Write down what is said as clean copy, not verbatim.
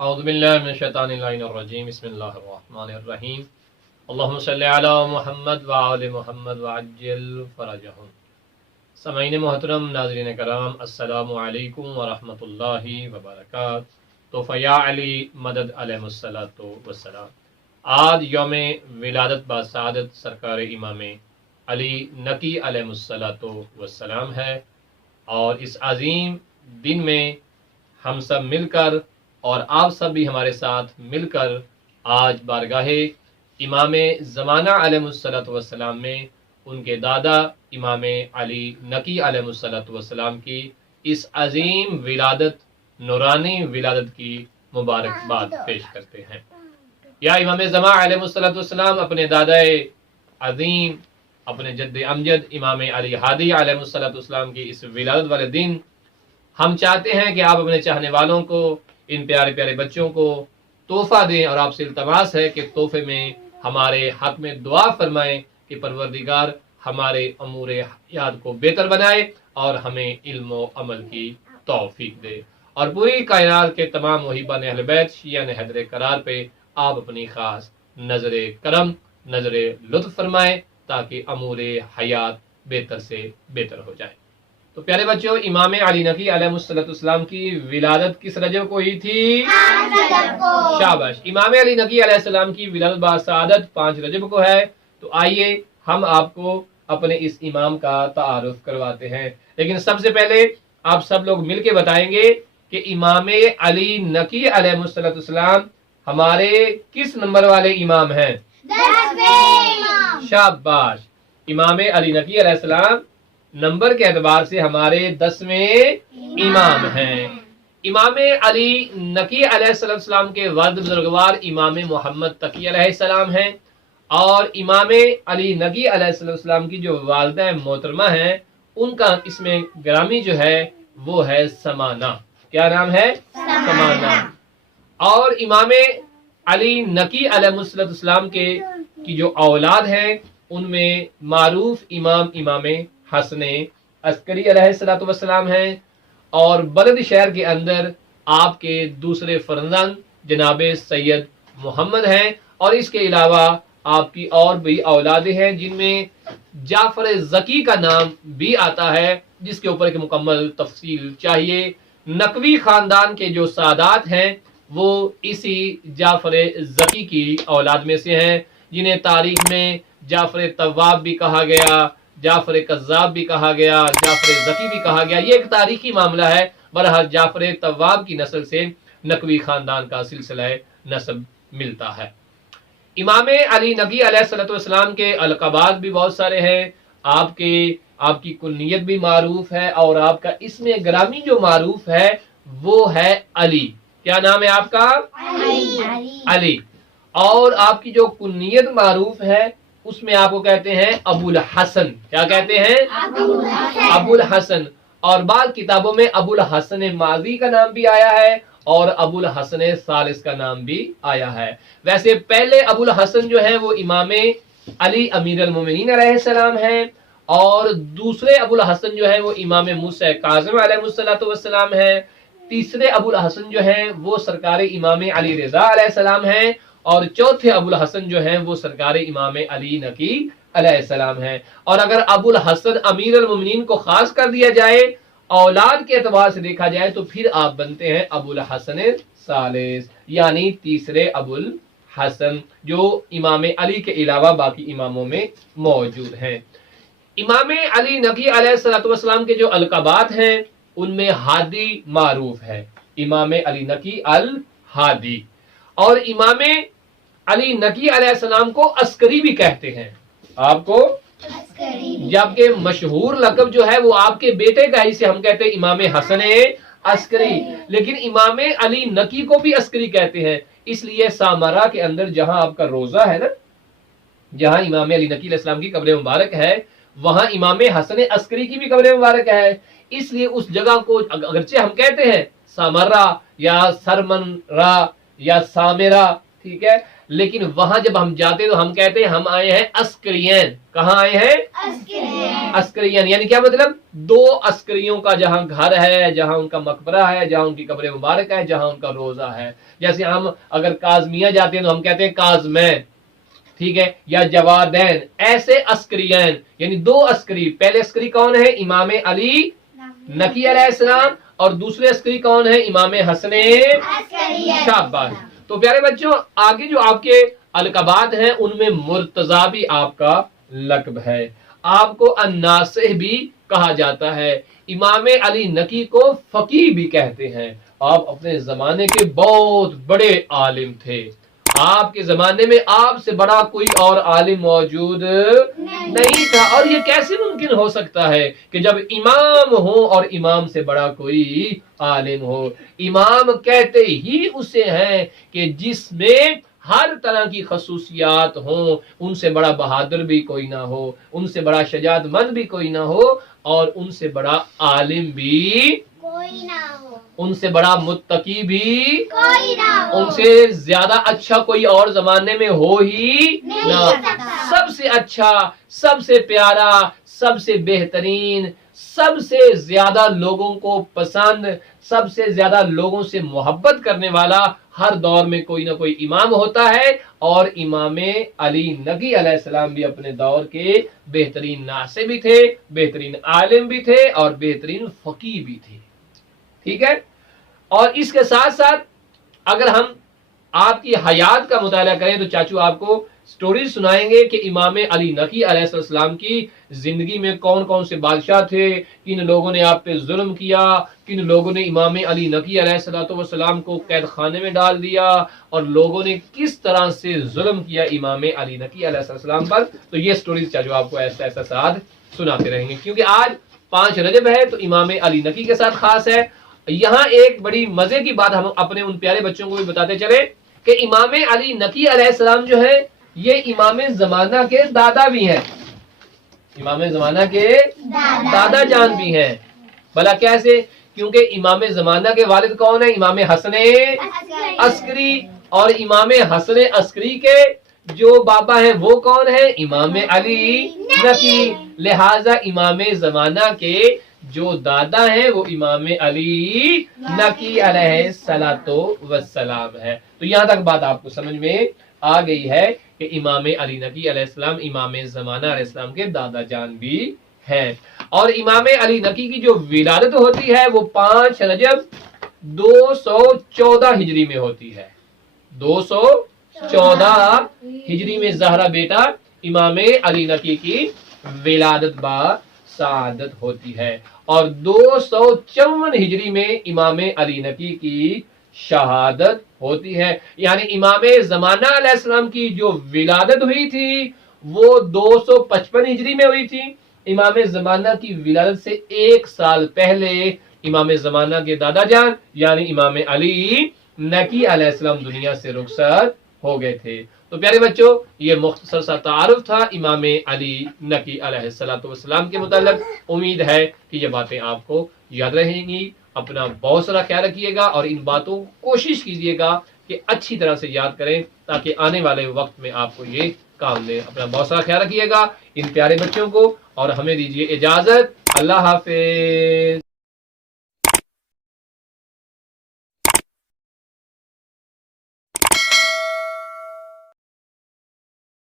اعوذ باللہ من الشیطان الرجیم بسم اللہ الرحمن الرحیم اللہم صلی علی محمد وآل محمد وعجل فرجہم۔ سامعین محترم، ناظرین کرام، السلام علیکم ورحمۃ اللہ وبرکاتہ۔ تو فیا علی مدد علیہ الصلاۃ والسلام۔ آج یوم ولادت باسعادت سرکار امام علی نقی علیہ الصلاۃ والسلام ہے، اور اس عظیم دن میں ہم سب مل کر اور آپ سب بھی ہمارے ساتھ مل کر آج بارگاہ امام زمانہ علیہ الصلاۃ والسلام میں ان کے دادا امام علی نقی علیہ الصلاۃ والسلام کی اس عظیم ولادت، نورانی ولادت کی مبارکباد پیش کرتے ہیں۔ یا امام زمانہ علیہ الصلاۃ والسلام اپنے دادا عظیم، اپنے جد امجد امام علی ہادی علیہ الصلاۃ والسلام کی اس ولادت والے دن ہم چاہتے ہیں کہ آپ اپنے چاہنے والوں کو، ان پیارے پیارے بچوں کو تحفہ دیں، اور آپ سے التماس ہے کہ تحفے میں ہمارے حق میں دعا فرمائیں کہ پروردگار ہمارے امور حیات کو بہتر بنائے اور ہمیں علم و عمل کی توفیق دے، اور پوری کائنات کے تمام محبان اہل بیت شیعہ حیدر قرار پہ آپ اپنی خاص نظر کرم، نظر لطف فرمائیں تاکہ امور حیات بہتر سے بہتر ہو جائے۔ تو پیارے بچوں، امام علی نقی علیہ السلام کی ولادت کس رجب کو ہوئی تھی؟ 5 رجب کو۔ شاباش۔ امام علی نقی علیہ السلام کی ولادت باسعادت 5 رجب کو ہے۔ تو آئیے ہم آپ کو اپنے اس امام کا تعارف کرواتے ہیں، لیکن سب سے پہلے آپ سب لوگ مل کے بتائیں گے کہ امام علی نقی علیہ السلام ہمارے کس نمبر والے امام ہیں؟ 10ویں۔ شاباش۔ امام علی نقی علیہ السلام نمبر کے اعتبار سے ہمارے 10ویں امام ہیں۔ امام علی نقی علیہ السلام کے والد بزرگوار امام محمد تقی علیہ السلام ہیں، اور امام علی نقی علیہ السلام کی جو والدہ محترمہ ہیں ان کا اسم گرامی جو ہے وہ ہے سمانہ۔ کیا نام ہے؟ سمانہ۔ اور امام علی نقی علیہ السلام کی جو اولاد ہیں ان میں معروف امام حسن عسکری علیہ السلام ہیں، اور بلد شہر کے اندر آپ کے دوسرے فرزند جناب سید محمد ہیں، اور اس کے علاوہ آپ کی اور بھی اولادیں ہیں جن میں جعفر زکی کا نام بھی آتا ہے، جس کے اوپر ایک مکمل تفصیل چاہیے۔ نقوی خاندان کے جو سادات ہیں وہ اسی جعفر زکی کی اولاد میں سے ہیں، جنہیں تاریخ میں جعفر تواب بھی کہا گیا، جعفر کذاب بھی کہا گیا، جعفر زکی بھی کہا گیا۔ یہ ایک تاریخی معاملہ ہے۔ بہرحال جعفر تواب کی نسل سے نقوی خاندان کا سلسلہ نسب ملتا ہے۔ امام علی نقی علیہ السلام کے القابات بھی بہت سارے ہیں۔ آپ کی کنیت بھی معروف ہے، اور آپ کا اسم گرامی جو معروف ہے وہ ہے علی۔ کیا نام ہے آپ کا؟ علی۔ اور آپ کی جو کنیت معروف ہے اس میں آپ کو کہتے ہیں ابو الحسن۔ کیا کہتے ہیں؟ ابو الحسن۔ اور بعض کتابوں میں ابو الحسن ماضی کا نام بھی آیا ہے، اور ابو الحسن ثالث کا نام بھی آیا ہے۔ ویسے پہلے ابو الحسن جو ہے وہ امام علی امیر المومنین علیہ السلام ہیں، اور دوسرے ابو الحسن جو ہے وہ امام موسیٰ کاظم علیہ السلام ہیں۔ تیسرے ابو الحسن جو ہیں وہ سرکار امام علی رضا علیہ السلام ہیں، اور چوتھے ابو الحسن جو ہیں وہ سرکار امام علی نقی علیہ السلام ہیں۔ اور اگر ابو الحسن امیر المومنین کو خاص کر دیا جائے، اولاد کے اعتبار سے دیکھا جائے، تو پھر آپ بنتے ہیں ابو الحسن ثالث، یعنی تیسرے ابو الحسن، جو امام علی کے علاوہ باقی اماموں میں موجود ہیں۔ امام علی نقی علیہ السلام کے جو القابات ہیں ان میں ہادی معروف ہے، امام علی نقی الہادی۔ اور امام علی نقی علیہ السلام کو عسکری بھی کہتے ہیں، آپ کو، جبکہ مشہور لقب جو ہے وہ آپ کے بیٹے کا ہی سے ہم کہتے ہیں امام حسن عسکری، لیکن امام علی نقی کو بھی عسکری کہتے ہیں، اس لیے سامرا کے اندر جہاں آپ کا روزہ ہے نا، جہاں امام علی نقی علیہ السلام کی قبر مبارک ہے، وہاں امام حسن عسکری کی بھی قبر مبارک ہے۔ اس لیے اس جگہ کو اگرچہ ہم کہتے ہیں سامرا یا سرمن را یا سامرا، ٹھیک ہے، لیکن وہاں جب ہم جاتے تو ہم کہتے ہیں ہم آئے ہیں عسکرین. کہاں آئے ہیں؟ عسکرین. یعنی کیا مطلب؟ 2 عسکریوں کا جہاں گھر ہے، جہاں ان کا مقبرہ ہے، جہاں ان کی قبر مبارک ہے، جہاں ان کا روزہ ہے. جیسے ہم اگر کاظمیہ جاتے ہیں تو ہم کہتے ہیں کاظمین، ٹھیک ہے، یا جوادین. ایسے عسکرین یعنی 2 عسکری. پہلے عسکری کون ہے؟ امام علی نقی علیہ السلام. اور دوسرے عسکری کون ہے؟ امام حسن شاباش. تو پیارے بچوں آگے جو آپ کے القابات ہیں ان میں مرتضی بھی آپ کا لقب ہے. آپ کو الناصح بھی کہا جاتا ہے. امام علی نقی کو فقیہ بھی کہتے ہیں. آپ اپنے زمانے کے بہت بڑے عالم تھے. آپ کے زمانے میں آپ سے بڑا کوئی اور عالم موجود نہیں تھا. اور یہ کیسے ممکن ہو سکتا ہے کہ جب امام ہو اور امام سے بڑا کوئی عالم ہو؟ امام کہتے ہی اسے ہیں کہ جس میں ہر طرح کی خصوصیات ہوں. ان سے بڑا بہادر بھی کوئی نہ ہو، ان سے بڑا شجاعت مند بھی کوئی نہ ہو، اور ان سے بڑا عالم بھی کوئی نہ ہو، ان سے بڑا متقی بھی کوئی نہ ہو، ان سے زیادہ اچھا کوئی اور زمانے میں ہو ہی نہ. سب سے اچھا، سب سے پیارا، سب سے بہترین، سب سے زیادہ لوگوں کو پسند، سب سے زیادہ لوگوں سے محبت کرنے والا ہر دور میں کوئی نہ کوئی امام ہوتا ہے. اور امام علی نقی علیہ السلام بھی اپنے دور کے بہترین ناصح بھی تھے، بہترین عالم بھی تھے، اور بہترین فقیہ بھی تھے. ٹھیک ہے. اور اس کے ساتھ ساتھ اگر ہم آپ کی حیات کا مطالعہ کریں تو چاچو آپ کو سٹوریز سنائیں گے کہ امام علی نقی علیہ السلام کی زندگی میں کون کون سے بادشاہ تھے، کن لوگوں نے آپ پہ ظلم کیا، کن لوگوں نے امام علی نقی علیہ السلام کو قید خانے میں ڈال دیا، اور لوگوں نے کس طرح سے ظلم کیا امام علی نقی علیہ السلام پر. تو یہ سٹوریز چاچو آپ کو ایسا ایسا ساتھ سناتے رہیں گے، کیونکہ آج 5 رجب ہے تو امام علی نقی کے ساتھ خاص ہے. یہاں ایک بڑی مزے کی بات ہم اپنے ان پیارے بچوں کو بھی بتاتے چلے کہ امام علی نقی علیہ السلام جو ہے یہ امام زمانہ کے دادا بھی ہیں. امام زمانہ کے دادا جان بھی ہیں. بھلا کیسے؟ کیونکہ امام زمانہ کے والد کون ہیں؟ امام حسن عسکری. اور امام حسن عسکری کے جو بابا ہیں وہ کون ہیں؟ امام علی نقی. لہذا امام زمانہ کے جو دادا ہیں وہ امام علی نقی علیہ السلام ہے. تو یہاں تک بات آپ کو سمجھ میں آ گئی ہے کہ امام علی نقی علیہ السلام امام زمانہ علیہ السلام کے دادا جان بھی ہیں. اور امام علی نقی کی جو ولادت ہوتی ہے وہ 5 رجب 214 ہجری میں ہوتی ہے. 214 ہجری میں زہرا بیٹا امام علی نقی کی ولادت با سعادت ہوتی ہے. اور 254 ہجری میں امام علی نقی کی شہادت ہوتی ہے. یعنی امام زمانہ علیہ السلام کی جو ولادت ہوئی تھی وہ 255 ہجری میں ہوئی تھی. امام زمانہ کی ولادت سے 1 سال پہلے امام زمانہ کے دادا جان یعنی امام علی نقی علیہ السلام دنیا سے رخصت ہو گئے تھے. تو پیارے بچوں یہ مختصر سا تعارف تھا امام علی نقی علیہ السلام کے متعلق. امید ہے کہ یہ باتیں آپ کو یاد رہیں گی. اپنا بہت سارا خیال رکھیے گا اور ان باتوں کو کوشش کیجیے گا کہ اچھی طرح سے یاد کریں تاکہ آنے والے وقت میں آپ کو یہ کام دے. اپنا بہت سارا خیال رکھیے گا ان پیارے بچوں کو، اور ہمیں دیجیے اجازت. اللہ حافظ.